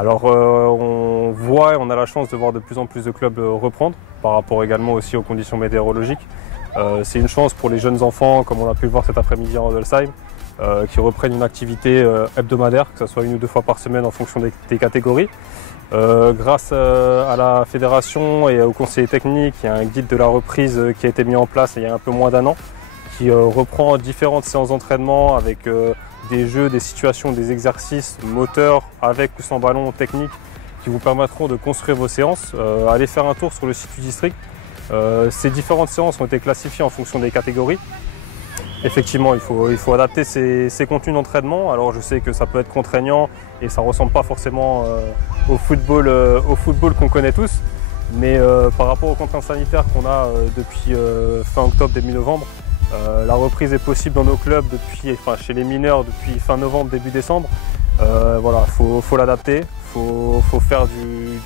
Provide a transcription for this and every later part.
Alors on voit et on a la chance de voir de plus en plus de clubs reprendre, par rapport également aussi aux conditions météorologiques. C'est une chance pour les jeunes enfants, comme on a pu le voir cet après-midi en Rodelsheim, qui reprennent une activité hebdomadaire, que ce soit 1 ou 2 fois par semaine en fonction des catégories. Grâce à la fédération et au conseiller technique, il y a un guide de la reprise qui a été mis en place il y a un peu moins d'1 an, qui reprend différentes séances d'entraînement avec des jeux, des situations, des exercices moteurs avec ou sans ballon techniques qui vous permettront de construire vos séances. Allez faire un tour sur le site du district. Ces différentes séances ont été classifiées en fonction des catégories. Effectivement, il faut adapter ces contenus d'entraînement. Alors je sais que ça peut être contraignant et ça ne ressemble pas forcément au football qu'on connaît tous. Mais par rapport aux contraintes sanitaires qu'on a depuis fin octobre, début novembre, la reprise est possible dans nos clubs chez les mineurs depuis fin novembre, début décembre. Voilà, faut l'adapter, faut faire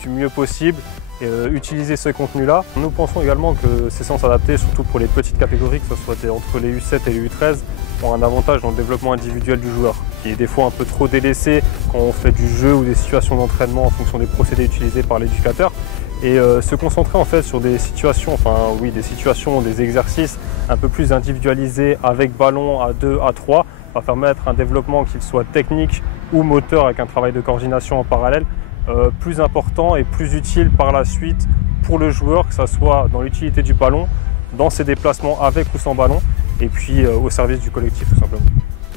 du mieux possible et utiliser ce contenu-là. Nous pensons également que ces séances adaptées, surtout pour les petites catégories, que ce soit entre les U7 et les U13, ont un avantage dans le développement individuel du joueur, qui est des fois un peu trop délaissé quand on fait du jeu ou des situations d'entraînement en fonction des procédés utilisés par l'éducateur. Et se concentrer en fait sur des situations, des exercices un peu plus individualisés avec ballon à 2, à 3, va permettre un développement qu'il soit technique ou moteur avec un travail de coordination en parallèle plus important et plus utile par la suite pour le joueur, que ce soit dans l'utilité du ballon, dans ses déplacements avec ou sans ballon, et puis au service du collectif tout simplement.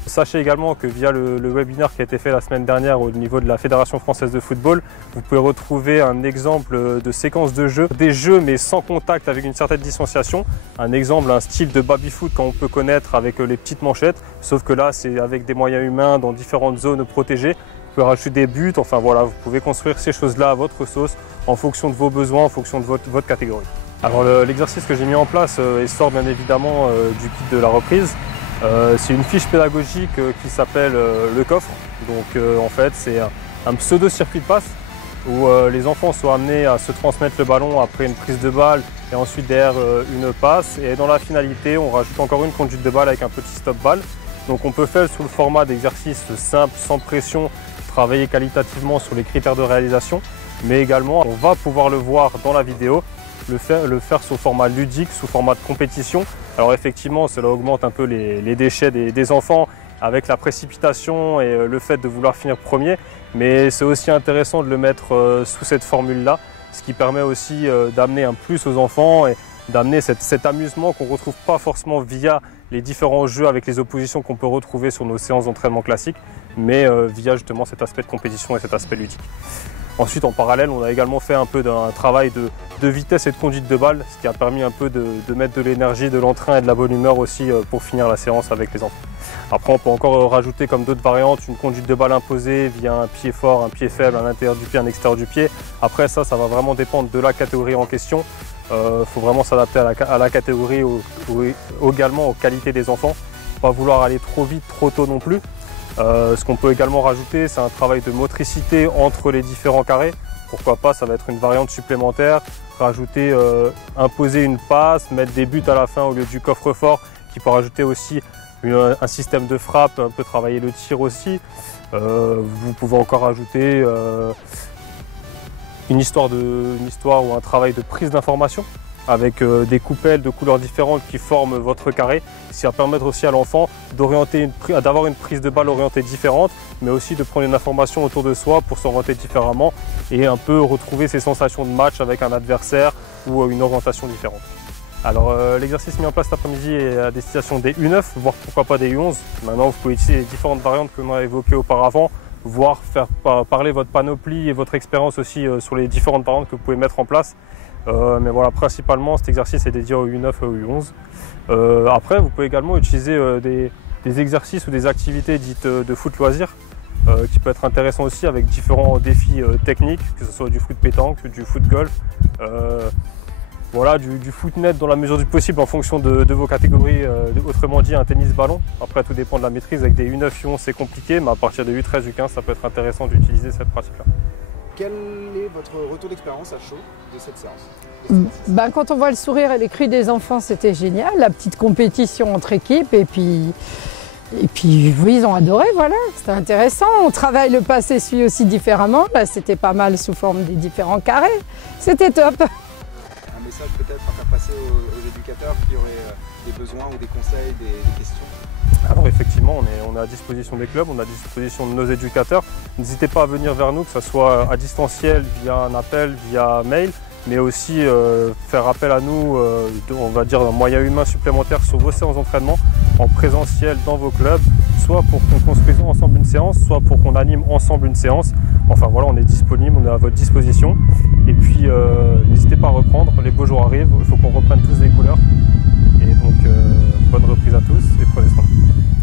Sachez également que via le webinaire qui a été fait la semaine dernière au niveau de la Fédération française de football, vous pouvez retrouver un exemple de séquence de jeu, des jeux mais sans contact avec une certaine distanciation. Un exemple, un style de baby-foot qu'on peut connaître avec les petites manchettes, sauf que là c'est avec des moyens humains dans différentes zones protégées. Vous pouvez rajouter des buts, enfin voilà, vous pouvez construire ces choses-là à votre sauce en fonction de vos besoins, en fonction de votre catégorie. Alors l'exercice que j'ai mis en place sort bien évidemment du guide de la reprise. C'est une fiche pédagogique qui s'appelle le coffre. Donc en fait c'est un pseudo-circuit de passe où les enfants sont amenés à se transmettre le ballon après une prise de balle et ensuite derrière une passe. Et dans la finalité on rajoute encore une conduite de balle avec un petit stop balle. Donc on peut faire sous le format d'exercice simple, sans pression, travailler qualitativement sur les critères de réalisation. Mais également on va pouvoir le voir dans la vidéo, le faire sous format ludique, sous format de compétition. Alors effectivement, cela augmente un peu les déchets des enfants avec la précipitation et le fait de vouloir finir premier. Mais c'est aussi intéressant de le mettre sous cette formule-là, ce qui permet aussi d'amener un plus aux enfants et d'amener cet amusement qu'on ne retrouve pas forcément via les différents jeux avec les oppositions qu'on peut retrouver sur nos séances d'entraînement classiques, mais via justement cet aspect de compétition et cet aspect ludique. Ensuite, en parallèle, on a également fait un peu d'un travail de vitesse et de conduite de balle, ce qui a permis un peu de mettre de l'énergie, de l'entrain et de la bonne humeur aussi pour finir la séance avec les enfants. Après, on peut encore rajouter comme d'autres variantes une conduite de balle imposée via un pied fort, un pied faible, à l'intérieur du pied, à l'extérieur du pied. Après, ça va vraiment dépendre de la catégorie en question. Faut vraiment s'adapter à la catégorie également aux qualités des enfants. Pas vouloir aller trop vite, trop tôt non plus. Ce qu'on peut également rajouter, c'est un travail de motricité entre les différents carrés. Pourquoi pas, ça va être une variante supplémentaire. Rajouter, imposer une passe, mettre des buts à la fin au lieu du coffre-fort, qui peut rajouter aussi un système de frappe, un peu travailler le tir aussi. Vous pouvez encore rajouter une histoire ou un travail de prise d'information avec des coupelles de couleurs différentes qui forment votre carré, ce qui va permettre aussi à l'enfant d'avoir une prise de balle orientée différente, mais aussi de prendre une information autour de soi pour s'orienter différemment et un peu retrouver ses sensations de match avec un adversaire ou une orientation différente. Alors l'exercice mis en place cet après-midi est à destination des U9, voire pourquoi pas des U11. Maintenant vous pouvez utiliser les différentes variantes que l'on a évoquées auparavant, voire faire parler votre panoplie et votre expérience aussi sur les différentes variantes que vous pouvez mettre en place. Mais voilà, principalement cet exercice est dédié aux U9 et aux U11. Après, vous pouvez également utiliser des exercices ou des activités dites de foot loisir, qui peut être intéressant aussi avec différents défis techniques, que ce soit du foot pétanque, du foot golf, voilà, du foot net dans la mesure du possible en fonction de vos catégories, autrement dit un tennis ballon. Après, tout dépend de la maîtrise. Avec des U9, U11 c'est compliqué, mais à partir de U13, U15 ça peut être intéressant d'utiliser cette pratique-là. Quel est votre retour d'expérience à chaud de cette séance? Quand on voit le sourire et les cris des enfants, c'était génial. La petite compétition entre équipes et puis Et puis oui, ils ont adoré, voilà, c'était intéressant. On travaille le pas s'essuie aussi différemment. Là, c'était pas mal sous forme des différents carrés. C'était top. Un message peut-être à faire passer aux éducateurs qui auraient des besoins ou des conseils, des questions? Alors effectivement, on est à disposition des clubs, on est à disposition de nos éducateurs. N'hésitez pas à venir vers nous, que ce soit à distanciel, via un appel, via mail, mais aussi faire appel à nous, on va dire un moyen humain supplémentaire sur vos séances d'entraînement, en présentiel dans vos clubs, soit pour qu'on construise ensemble une séance, soit pour qu'on anime ensemble une séance. Enfin voilà, on est disponible, on est à votre disposition. Et puis n'hésitez pas à reprendre, les beaux jours arrivent, il faut qu'on reprenne tous les couleurs. Et donc bonne reprise à tous et prenez soin de vous.